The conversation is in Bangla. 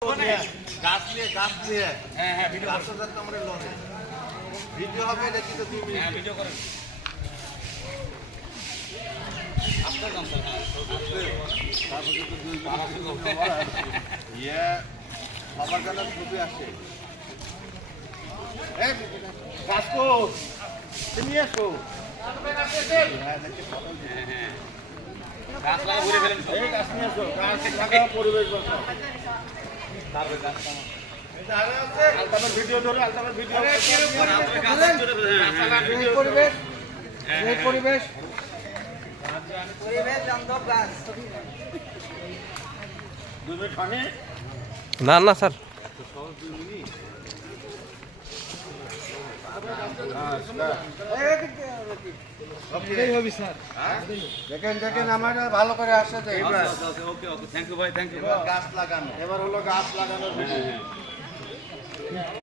গাছ নিয়ে হ্যাঁ ভিডিও করতে আমরা লনে ভিডিও হবে নাকি তো 2 মিনিট হ্যাঁ ভিডিও করেন আপনার গান স্যার হ্যাঁ তারপরে তো 2 মিনিট ইয়া বাবার গানের ছবি আসে এই গাছ কো তুমি আসো হ্যাঁ গাছ লাগা ঘুরে ফেলেন এই গাছ নিয়ে আসো গাছ লাগা পরিবেশ বাঁচাও তারপরে গাছ কামা আলতামের ভিডিও ধরে আলতামের ভিডিও পরিবেশ এই পরিবেশ বান্ধব গাছ 2 মিনিট পানি না না স্যার দেখেন আমার ভালো করে আসছে ওকে থ্যাংক ইউ ভাই থ্যাংক ইউ গাছ লাগানো এবার হলো গাছ লাগানোর ভিডিও